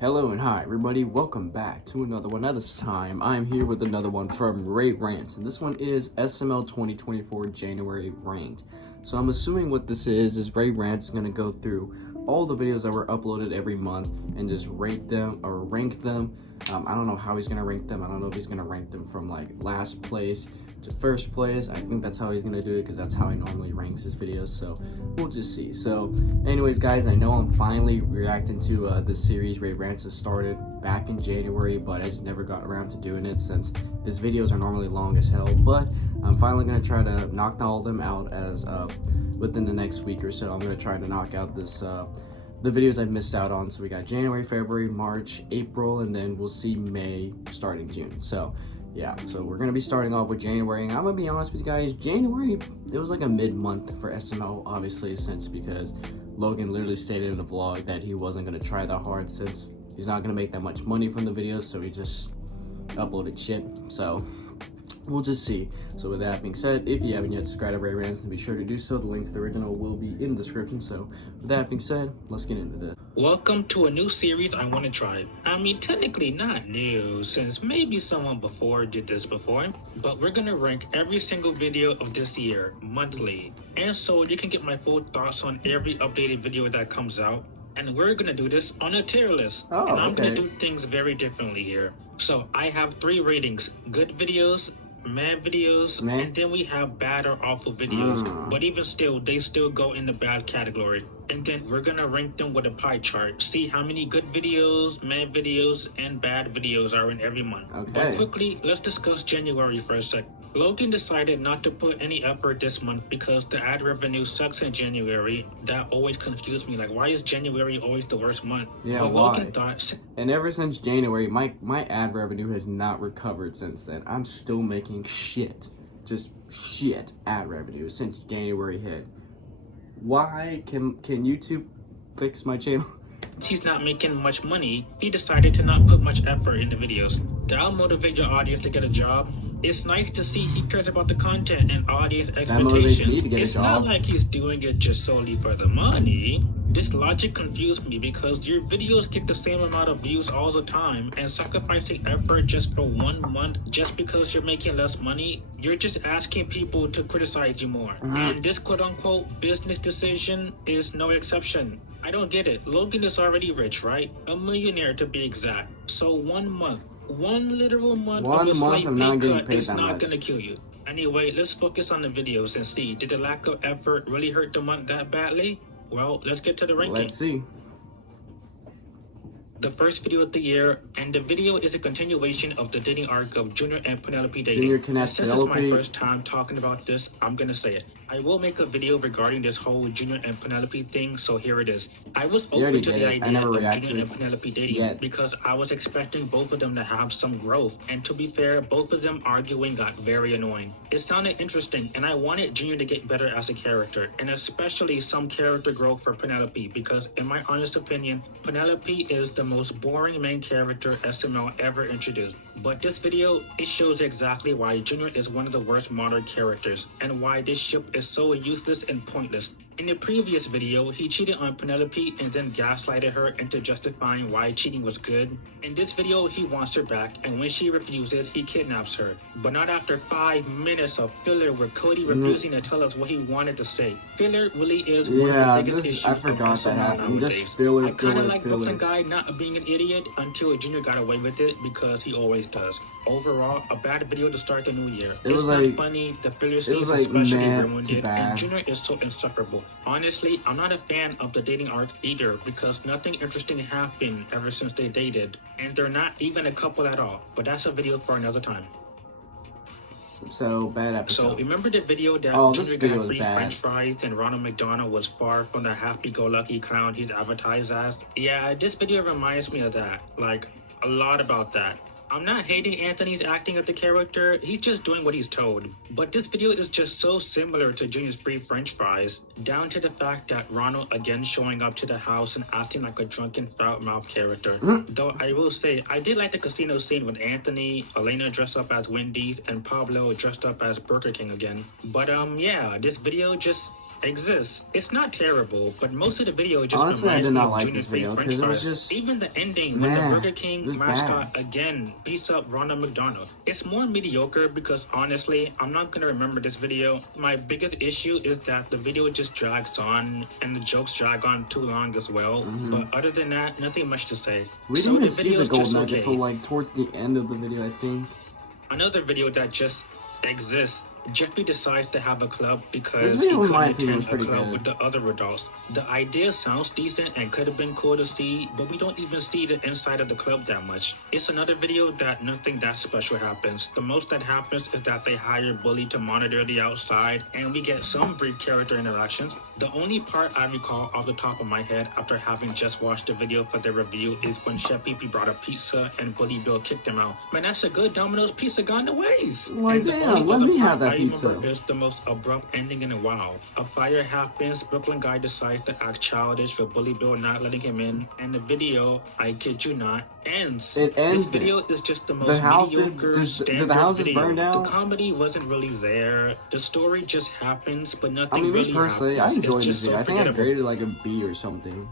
Hello and hi everybody, welcome back to another one. Now this time, I'm here with another one from Rants, and this one is SML 2024 January Ranked. So I'm assuming what this is Rants is going to go through all the videos that were uploaded every month and just rate them or rank them. I don't know how he's going to rank them. I don't know if he's going to rank them from like last place to first place. I think that's how he's gonna do it because that's how he normally ranks his videos, so we'll just see. So anyways guys, I know I'm finally reacting to this series. Rants has started back in January, but I just never got around to doing it since these videos are normally long as hell. But I'm finally gonna try to knock all of them out as within the next week or so. I'm gonna try to knock out this the videos I missed out on. So we got January, February, March, April, and then we'll see May starting June. So yeah, so we're gonna be starting off with January, and I'm gonna be honest with you guys, January, it was like a mid-month for SML, obviously, since because Logan literally stated in the vlog that he wasn't gonna try that hard since he's not gonna make that much money from the videos, so he just uploaded shit. So we'll just see. So with that being said, if you haven't yet subscribed to Rants, then be sure to do so. The link to the original will be in the description. So with that being said, let's get into this. Welcome to a new series I want to try. I mean, technically not new, since maybe someone before did this before, but we're gonna rank every single video of this year, monthly. And so you can get my full thoughts on every updated video that comes out. And we're gonna do this on a tier list. And I'm gonna do things very differently here. So I have 3 ratings: good videos, mad videos, and then we have bad or awful videos. But even still, they still go in the bad category. And then we're gonna rank them with a pie chart. See how many good videos, mad videos, and bad videos are in every month. But quickly, let's discuss January for a sec. Logan decided not to put any effort this month because the ad revenue sucks in January. That always confused me. Like, why is January always the worst month? Yeah, but why? Logan thought, and ever since January, my ad revenue has not recovered since then. I'm still making shit, just shit ad revenue since January hit. Why can YouTube fix my channel? he's not making much money, he decided to not put much effort into videos. That'll motivate your audience to get a job. It's nice to see he cares about the content and audience expectations. It's not like he's doing it just solely for the money. This logic confused me because your videos get the same amount of views all the time, and sacrificing effort just for 1 month just because you're making less money, you're just asking people to criticize you more. And this quote-unquote business decision is no exception. I don't get it. Logan is already rich, right? A millionaire to be exact. So 1 month, one literal month of a slight pay cut is not gonna kill you. Anyway, let's focus on the videos and see, did the lack of effort really hurt the month that badly? Well, let's get to the ranking. Let's see. The first video of the year, and the video is a continuation of the dating arc of Junior and Penelope dating. Since it's my first time talking about this, I'm gonna say it. I will make a video regarding this whole Junior and Penelope thing, so here it is. I was open to the idea of Junior and Penelope dating because I was expecting both of them to have some growth, and to be fair, both of them arguing got very annoying. It sounded interesting, and I wanted Junior to get better as a character, and especially some character growth for Penelope, because in my honest opinion, Penelope is the most boring main character SML ever introduced. But this video, it shows exactly why Junior is one of the worst modern characters, and why this ship is so useless and pointless. In the previous video, he cheated on Penelope and then gaslighted her into justifying why cheating was good. In this video, he wants her back, and when she refuses, he kidnaps her. But not after 5 minutes of filler with Cody refusing to tell us what he wanted to say. Filler really is one of the biggest issues. I forgot that happened. Just I kind of like Buxton Guy not being an idiot until Junior got away with it because he always does. Overall, a bad video to start the new year. It's not funny, the filler scenes especially ruined it, and Junior is so insufferable. Honestly, I'm not a fan of the dating arc either because nothing interesting happened ever since they dated, and they're not even a couple at all, but that's a video for another time. So, bad episode. So, remember the video that Junior got free french fries and Ronald McDonald was far from the happy-go-lucky clown he's advertised as? Yeah, this video reminds me of that, like, a lot about that. I'm not hating Anthony's acting of the character, he's just doing what he's told. But this video is just so similar to Junior's free french fries, down to the fact that Ronald again showing up to the house and acting like a drunken foul-mouthed character. Though I will say, I did like the casino scene with Anthony, Elena dressed up as Wendy's, and Pablo dressed up as Burger King again. But yeah, this video just exists. It's not terrible, but most of the video just honestly, I reminds did me not of like Junior this video because it was just even the ending when the Burger King mascot again beats up Ronald McDonald. It's more mediocre because honestly, I'm not gonna remember this video. My biggest issue is that the video just drags on and the jokes drag on too long as well. But other than that, nothing much to say. We didn't even see the gold nugget until like towards the end of the video, I think. Another video that just exists. Jeffrey decides to have a club because this video, he in my couldn't opinion, was attend pretty a club good. with the other adults. The idea sounds decent and could have been cool to see, but we don't even see the inside of the club that much. It's another video that nothing that special happens. The most that happens is that they hire Bully to monitor the outside, and we get some brief character interactions. The only part I recall off the top of my head after having just watched the video for the review is when Chef Pee Pee brought a pizza and Bully Bill kicked him out. Man, that's a good Domino's pizza gone to waste. Like, damn, let me have that pizza. Is the most abrupt ending in a while. A fire happens, Brooklyn guy decides to act childish for Bully Bill not letting him in, and the video, I kid you not, ends. It ends. This video is just the most mediocre did the house video. burn down? The comedy wasn't really there. The story just happens, but nothing I mean, really me personally, happens. I enjoyed this video. So I think I graded like a B or something.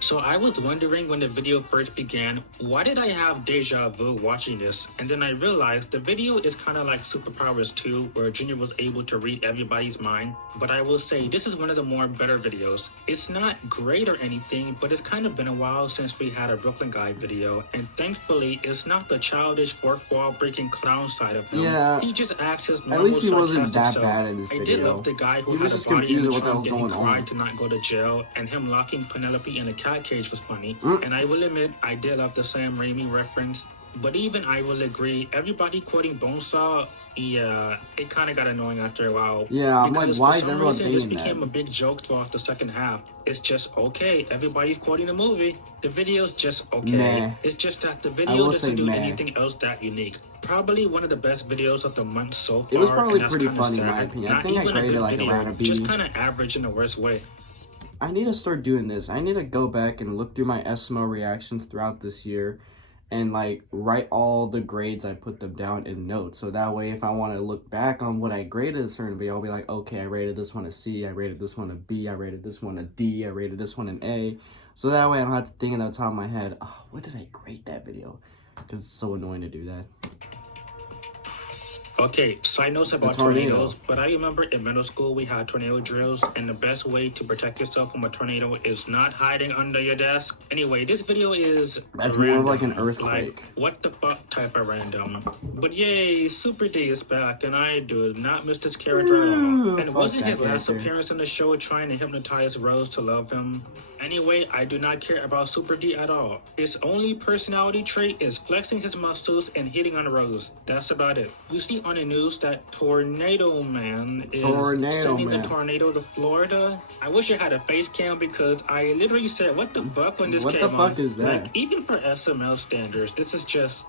So I was wondering when the video first began, why did I have deja vu watching this? And then I realized the video is kind of like Superpowers 2, where Junior was able to read everybody's mind. But I will say, this is one of the more better videos. It's not great or anything, but it's kind of been a while since we had a Brooklyn Guy video. And thankfully, it's not the childish fourth wall breaking clown side of him. Yeah, he just acts his normal, at least he wasn't that bad in this video. video. I did love the guy who he was had just a body confused in the what that was trunk going and he cried on. to not go to jail, and him locking Penelope in a cat cage was funny. And I will admit, I did love the Sam Raimi reference, but even I will agree, everybody quoting Bonesaw, yeah, it kind of got annoying after a while. Yeah, I'm like, why is everyone thinking that? This became a big joke throughout the second half. It's just okay, everybody's quoting the movie. The video's just okay. Meh. It's just that the video doesn't do anything else that unique. Probably one of the best videos of the month so far. It was probably pretty funny in my opinion. I think I graded like around a B. Just kind of average in the worst way. I need to start doing this. I need to go back and look through my SML reactions throughout this year and like write all the grades. I put them down in notes. So that way, if I want to look back on what I graded a certain video, I'll be like, okay, I rated this one a C, I rated this one a B, I rated this one a D, I rated this one an A. So that way I don't have to think in the top of my head, oh, what did I grade that video? Because it's so annoying to do that. Okay, side notes about tornadoes, but I remember in middle school we had tornado drills, and the best way to protect yourself from a tornado is not hiding under your desk. Anyway, this video is That's random, more like an earthquake. Like, what the fuck type of random. But yay, Super D is back, and I do not miss this character at all. And wasn't his last appearance on the show trying to hypnotize Rose to love him? Anyway, I do not care about Super D at all. His only personality trait is flexing his muscles and hitting on Rose. That's about it. We see on the news that Tornado Man is sending a tornado to Florida. I wish I had a face cam because I literally said, what the fuck when this came on? What the fuck is that? Like, even for SML standards, this is just...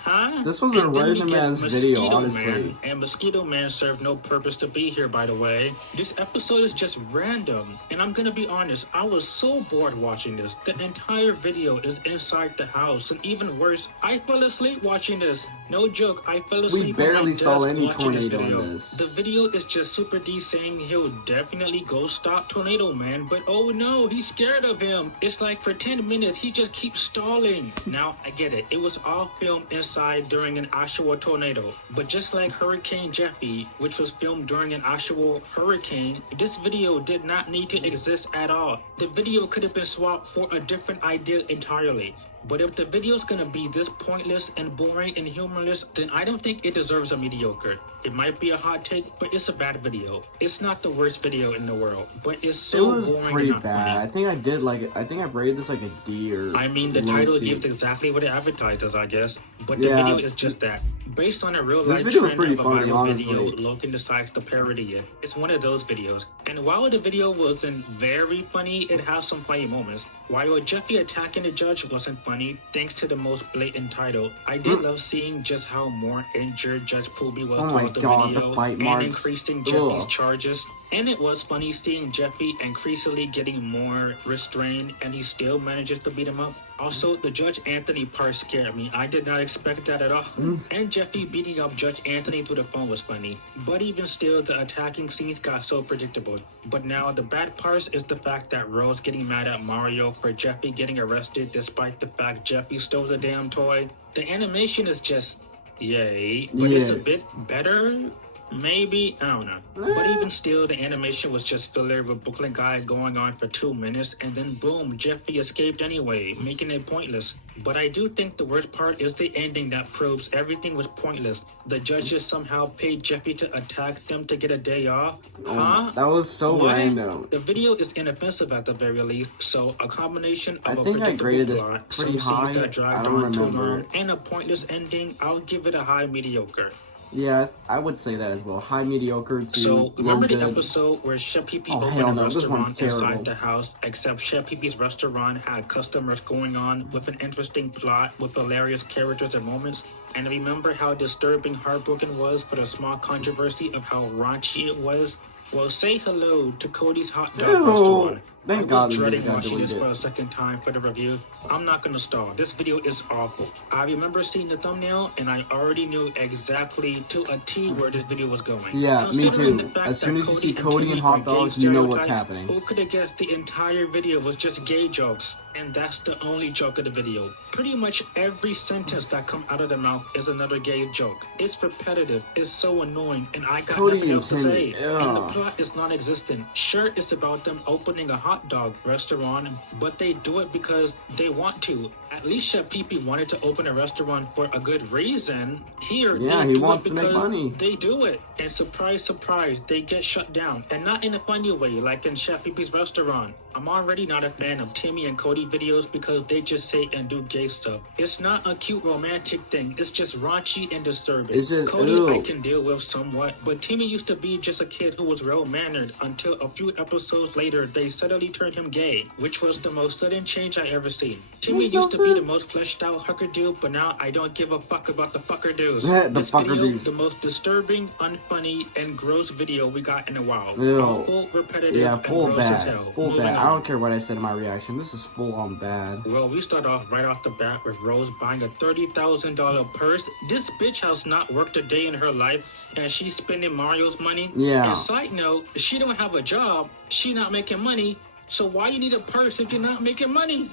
Huh? This was a random ass video, honestly. Man, and Mosquito Man served no purpose to be here, by the way. This episode is just random. And I'm gonna be honest, I was so bored watching this. The entire video is inside the house. And even worse, I fell asleep watching this. No joke, I fell asleep. We barely saw any tornado in this. The video is just Super D saying he'll definitely go stop Tornado Man, but oh no, he's scared of him. It's like for 10 minutes, he just keeps stalling. Now, I get it. It was all filmed inside during an actual tornado. But just like Hurricane Jeffy, which was filmed during an actual hurricane, this video did not need to exist at all. The video could have been swapped for a different idea entirely. But if the video's gonna be this pointless and boring and humorless, then I don't think it deserves a mediocre. It might be a hot take, but it's a bad video. It's not the worst video in the world, but it's so boring. It was pretty bad. I think I did like it. I think I rated this like a D or I mean, the title gives exactly what it advertises, I guess. But the video is just that. Based on a real-life trend of a viral video, Logan decides to parody it. It's one of those videos. And while the video wasn't very funny, it has some funny moments. While Jeffy attacking the judge wasn't funny, thanks to the most blatant title, I did love seeing just how more injured Judge Poobie was throughout the video and increasing Jeffy's charges. And it was funny seeing Jeffy increasingly getting more restrained, and he still manages to beat him up. Also, the Judge Anthony part scared me. I did not expect that at all. And Jeffy beating up Judge Anthony through the phone was funny. But even still, the attacking scenes got so predictable. But now, the bad part is the fact that Rose getting mad at Mario for Jeffy getting arrested despite the fact Jeffy stole the damn toy. The animation is just yay, but it's a bit better. Maybe, I don't know. But even still, the animation was just filler with Brooklyn Guy going on for 2 minutes, and then boom, Jeffy escaped anyway, making it pointless. But I do think the worst part is the ending that proves everything was pointless. The judges somehow paid Jeffy to attack them to get a day off. Huh? That was so random. The video is inoffensive at the very least, so a combination of I think I graded this pretty high. I don't remember. And a pointless ending, I'll give it a high mediocre. Yeah, I would say that as well. High mediocre to so remember good. The episode where Chef Pee-Pee opened a restaurant inside the house, except Chef Pee-Pee's restaurant had customers going on with an interesting plot with hilarious characters and moments? And remember how disturbing Heartbroken was for the small controversy of how raunchy it was? Well, say hello to Cody's Hot Dog Restaurant. Thank I was dreading watching this for a second time for the review. I'm not gonna stall. This video is awful. I remember seeing the thumbnail, and I already knew exactly to a T where this video was going. Yeah, me too. As soon as you see Cody and Hot Dogs, you know what's happening. Who could have guessed the entire video was just gay jokes? And that's the only joke of the video. Pretty much every sentence that comes out of their mouth is another gay joke. It's repetitive, it's so annoying, and I got nothing else to say. And the plot is non-existent. Sure, it's about them opening a hot dog restaurant, but they do it because they want to. At least Chef Pee-Pee wanted to open a restaurant for a good reason. Here, he wants to make money. They do it. And surprise, surprise, they get shut down. And not in a funny way, like in Chef Pee-Pee's restaurant. I'm already not a fan of Timmy and Cody videos because they just say and do gay stuff. It's not a cute romantic thing. It's just raunchy and disturbing. Cody I can deal with somewhat, but Timmy used to be just a kid who was well-mannered until a few episodes later they suddenly turned him gay, which was the most sudden change I ever seen. Timmy used to be the most fleshed out hooker dude, but now I don't give a fuck about the fucker dudes. This video is the most disturbing, unfunny, and gross video we got in a while. Full repetitive, full and gross bad. as hell. Full bad. I don't care what I said in my reaction. This is full on bad. Well, we start off right off the bat with Rose buying a $30,000 purse. This bitch has not worked a day in her life, and she's spending Mario's money. Yeah. And side note, she don't have a job. She not making money. So why you need a purse if you're not making money?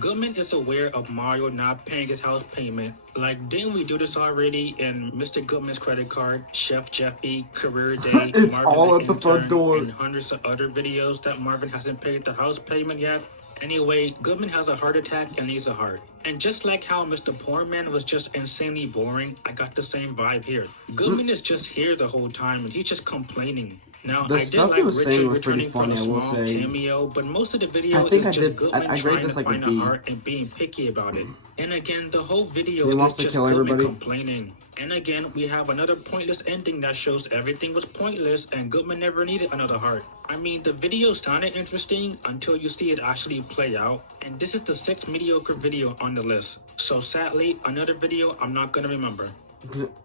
Goodman is aware of Mario not paying his house payment. Like, didn't we do this already in Mr. Goodman's credit card, Chef Jeffy, Career Day, it's Marvin all at the front door, and hundreds of other videos that Marvin hasn't paid the house payment yet? Anyway, Goodman has a heart attack and needs a heart. And just like how Mr. Poor Man was just insanely boring, I got the same vibe here. Goodman is just here the whole time and he's just complaining. Now, the I stuff did he was saying was returning pretty funny, I will say. Cameo, but most of the video is just Goodman trying to like find a heart and being picky about it. And again, the whole video is just Goodman complaining. And again, we have another pointless ending that shows everything was pointless and Goodman never needed another heart. I mean, the video sounded interesting until you see it actually play out. And this is the 6th mediocre video on the list. So sadly, another video I'm not gonna remember.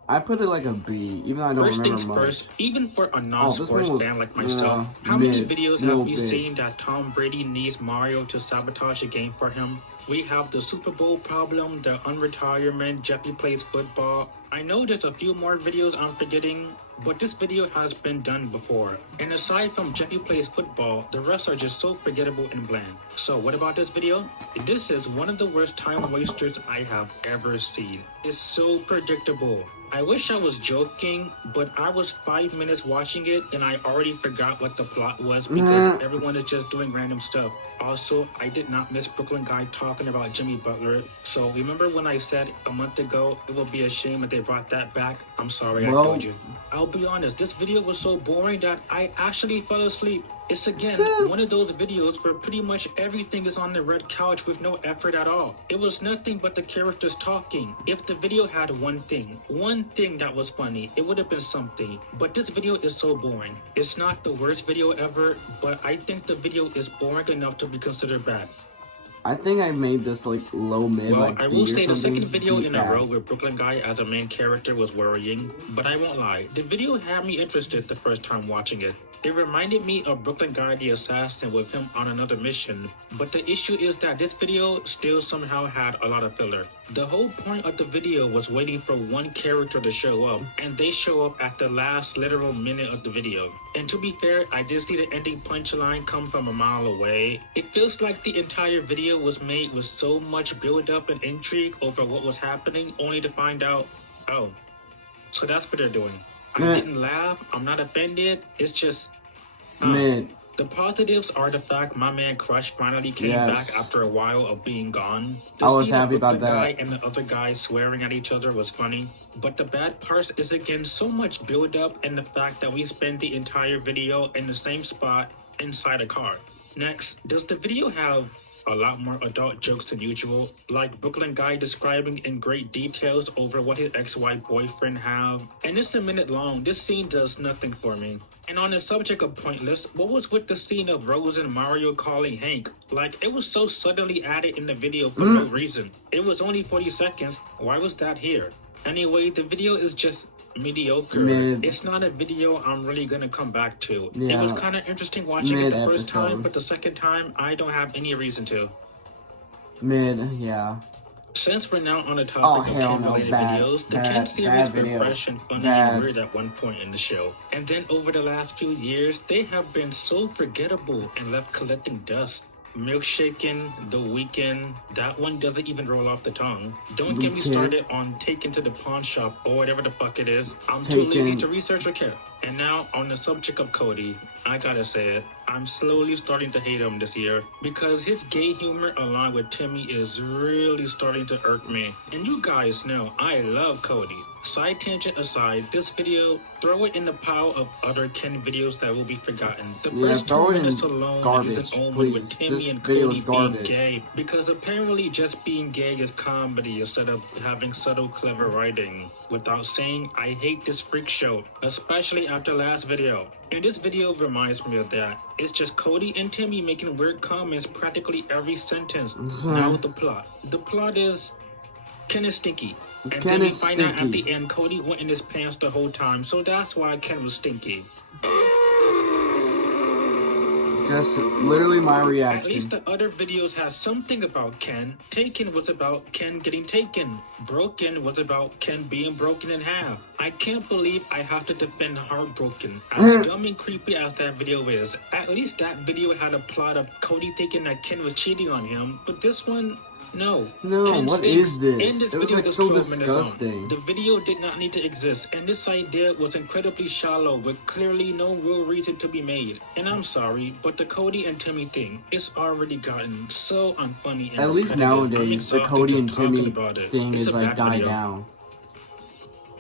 I put it like a B, even though I don't remember much. First things first, even for a non-sports fan like myself, how many videos have you seen that Tom Brady needs Mario to sabotage a game for him? We have the Super Bowl problem, the unretirement, Jeffy plays football. I know there's a few more videos I'm forgetting, but this video has been done before. And aside from Jeffy plays football, the rest are just so forgettable and bland. So what about this video? This is one of the worst time wasters I have ever seen. It's so predictable. I wish I was joking, but I was 5 minutes watching it and I already forgot what the plot was because everyone is just doing random stuff. Also, I did not miss Brooklyn Guy talking about Jimmy Butler. So remember when I said a month ago it would be a shame if they brought that back? I'm sorry, I told you. I'll be honest, this video was so boring that I actually fell asleep. It's again one of those videos where pretty much everything is on the red couch with no effort at all. It was nothing but the characters talking. If the video had one thing that was funny, it would have been something. But this video is so boring. It's not the worst video ever, but I think the video is boring enough to be considered bad. I think I made this like low mid, well, like I will say the second video in a row where Brooklyn Guy as a main character was worrying, but I won't lie, the video had me interested the first time watching it. It reminded me of Brooklyn Guy the Assassin with him on another mission, but the issue is that this video still somehow had a lot of filler. The whole point of the video was waiting for one character to show up, and they show up at the last literal minute of the video. And to be fair, I did see the ending punchline come from a mile away. It feels like the entire video was made with so much build-up and intrigue over what was happening, only to find out, oh, so that's what they're doing. I didn't laugh, I'm not offended, it's just... Man. The positives are the fact my man Crush finally came back after a while of being gone. I was happy about that. The guy and the other guy swearing at each other was funny. But the bad part is again so much build up and the fact that we spent the entire video in the same spot inside a car. Next, does the video have a lot more adult jokes than usual, like Brooklyn Guy describing in great details over what his ex-wife boyfriend have? And it's a minute long, this scene does nothing for me. And on the subject of pointless, what was with the scene of Rose and Mario calling Hank? Like, it was so suddenly added in the video for no reason. It was only 40 seconds, why was that here? Anyway, the video is just mediocre. It's not a video I'm really gonna come back to. It was kind of interesting watching it the first time, but the second time, I don't have any reason to. Since we're now on the topic of Ken-related videos, the Ken series were fresh and funny and weird at one point in the show. And then over the last few years, they have been so forgettable and left collecting dust. Milkshaking, The Weekend, that one doesn't even roll off the tongue. Don't get me started on Taken to the Pawn Shop or whatever the fuck it is. I'm too lazy to research or care. And now, on the subject of Cody, I gotta say it, I'm slowly starting to hate him this year because his gay humor along with Timmy is really starting to irk me. And you guys know, I love Cody. Side tangent aside, this video, throw it in the pile of other Ken videos that will be forgotten. The first 2 minutes alone is an omen with Timmy and Cody being gay, because apparently just being gay is comedy instead of having subtle, clever writing. Without saying, I hate this freak show, especially after last video. And this video reminds me of that. It's just Cody and Timmy making weird comments practically every sentence. Now the plot. The plot is Ken is stinky. And then we find out at the end Cody went in his pants the whole time, so that's why Ken was stinky. Just literally my reaction. At least the other videos have something about Ken. Taken was about Ken getting taken. Broken was about Ken being broken in half. I can't believe I have to defend Heartbroken. As dumb and creepy as that video is, at least that video had a plot of Cody thinking that Ken was cheating on him, but this one... No, what is this? It was like so disgusting. The video did not need to exist, and this idea was incredibly shallow with clearly no real reason to be made. And I'm sorry, but the Cody and Timmy thing, it's already gotten so unfunny and at least nowadays, the Cody and Timmy thing is like died down.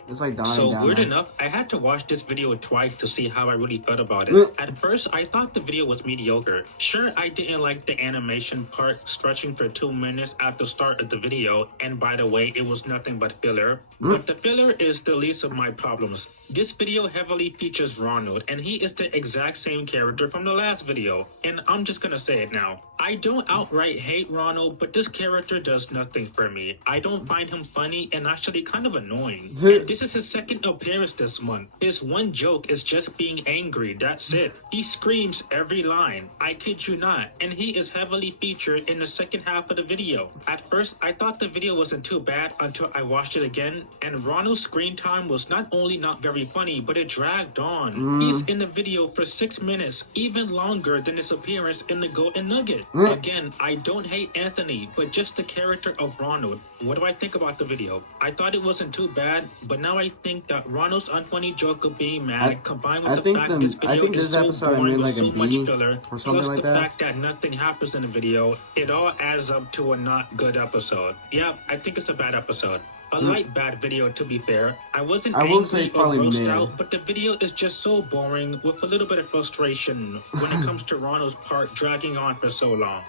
It's like dying down. Weird enough, I had to watch this video twice to see how I really felt about it. At first, I thought the video was mediocre. Sure, I didn't like the animation part stretching for 2 minutes at the start of the video, and by the way, it was nothing but filler. But the filler is the least of my problems. This video heavily features Ronald, and he is the exact same character from the last video. And I'm just gonna say it now. I don't outright hate Ronald, but this character does nothing for me. I don't find him funny and actually kind of annoying. And this is his second appearance this month. His one joke is just being angry, that's it. He screams every line, I kid you not, and he is heavily featured in the second half of the video. At first, I thought the video wasn't too bad until I watched it again, and Ronald's screen time was not only not very funny, but it dragged on. He's in the video for 6 minutes, even longer than his appearance in the Golden Nugget. Again, I don't hate Anthony, but just the character of Ronald. What do I think about the video? I thought it wasn't too bad, but now I think that Ronald's unfunny joke of being mad, combined with the fact this video is so boring with so much filler, plus the fact that nothing happens in the video, it all adds up to a not good episode. Yeah, I think it's a bad episode. A light bad video, to be fair. I wasn't angry or grossed out, but the video is just so boring with a little bit of frustration when it comes to Ronald's part dragging on for so long.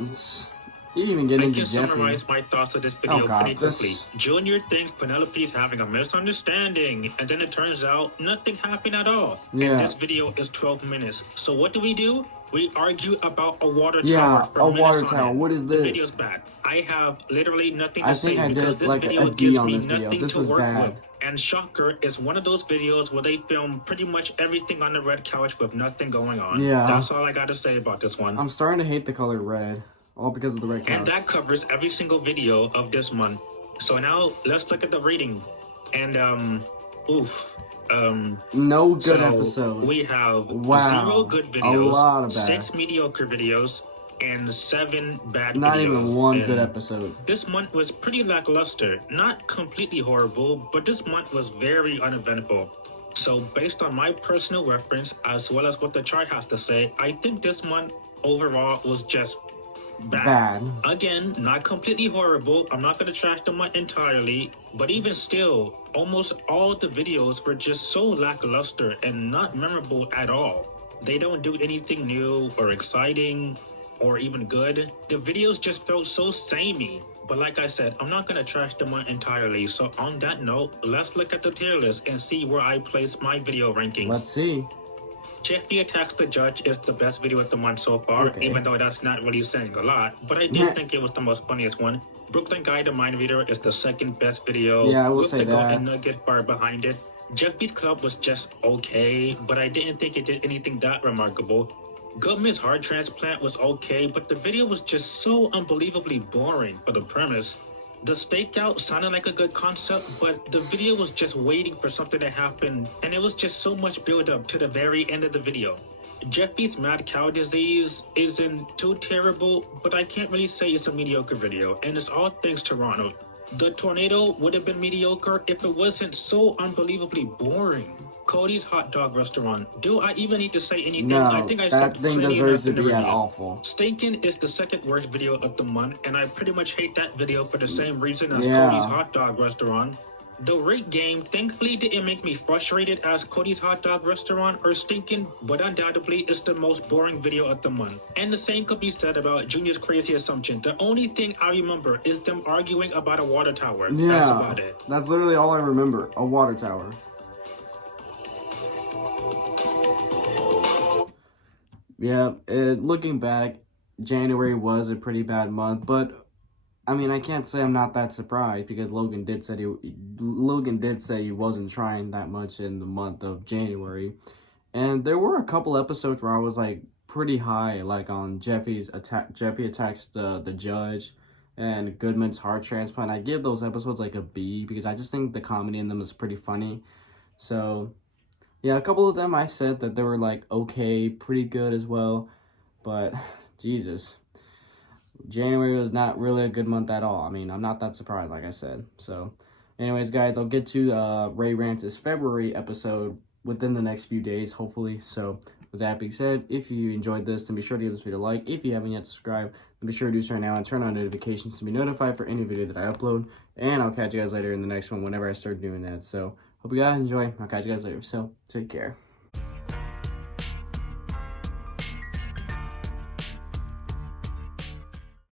You didn't even get into Jeffy. I can summarize my thoughts of this video pretty quickly. Junior thinks Penelope's having a misunderstanding, and then it turns out nothing happened at all. And this video is 12 minutes. So what do? We argue about a water tower for minutes on it. What is this? The video's bad. I have literally nothing to say because this video gives me nothing to work with. And shocker, it's one of those videos where they film pretty much everything on the red couch with nothing going on. Yeah. That's all I got to say about this one. I'm starting to hate the color red, all because of the red couch. And that covers every single video of this month. So now let's look at the rating. And no good episode. We have 0 good videos, a lot of bad. 6 mediocre videos, and 7 bad videos. Not even one good episode. This month was pretty lackluster. Not completely horrible, but this month was very uneventful. So based on my personal reference, as well as what the chart has to say, I think this month overall was just bad. Again, not completely horrible. I'm not going to trash the month entirely, but even still, almost all the videos were just so lackluster and not memorable at all. They don't do anything new or exciting or even good. The videos just felt so samey. But like I said, I'm not going to trash the month entirely. So on that note, let's look at the tier list and see where I place my video rankings. Let's see. Jeffy Attacks the Judge is the best video of the month so far, even though that's not really saying a lot. But I did think it was the most funniest one. Brooklyn Guy the Mind Reader is the second best video. Yeah, I will say that. And Nugget far behind it. Jeffy's Club was just okay, but I didn't think it did anything that remarkable. Goodman's Heart Transplant was okay, but the video was just so unbelievably boring for the premise. The stakeout sounded like a good concept, but the video was just waiting for something to happen, and it was just so much build up to the very end of the video. Jeffy's Mad Cow Disease isn't too terrible, but I can't really say it's a mediocre video, and it's all thanks to Ronald. The Tornado would have been mediocre if it wasn't so unbelievably boring. Cody's Hot Dog Restaurant. Do I even need to say anything? No, I think I that said thing deserves to be at awful. Stinkin' is the second worst video of the month, and I pretty much hate that video for the same reason as Cody's Hot Dog Restaurant. The Rate Game thankfully didn't make me frustrated as Cody's Hot Dog Restaurant or Stinkin', but undoubtedly it's the most boring video of the month. And the same could be said about Junior's Crazy Assumption. The only thing I remember is them arguing about a water tower. Yeah, that's about it. That's literally all I remember, a water tower. Yeah, looking back, January was a pretty bad month, but I mean, I can't say I'm not that surprised because Logan did say he wasn't trying that much in the month of January, and there were a couple episodes where I was like pretty high, like on Jeffy Attacks the Judge and Goodman's Heart Transplant. I give those episodes like a B because I just think the comedy in them is pretty funny. So yeah, a couple of them I said that they were like okay, pretty good as well, but Jesus, January was not really a good month at all. I mean, I'm not that surprised, like I said. So anyways, guys, I'll get to Ray Rants' February episode within the next few days, hopefully. So with that being said, if you enjoyed this, then be sure to give this video a like. If you haven't yet subscribed, then be sure to do so right now and turn on notifications to be notified for any video that I upload. And I'll catch you guys later in the next one whenever I start doing that. So hope you guys enjoy. I'll catch you guys later. So take care.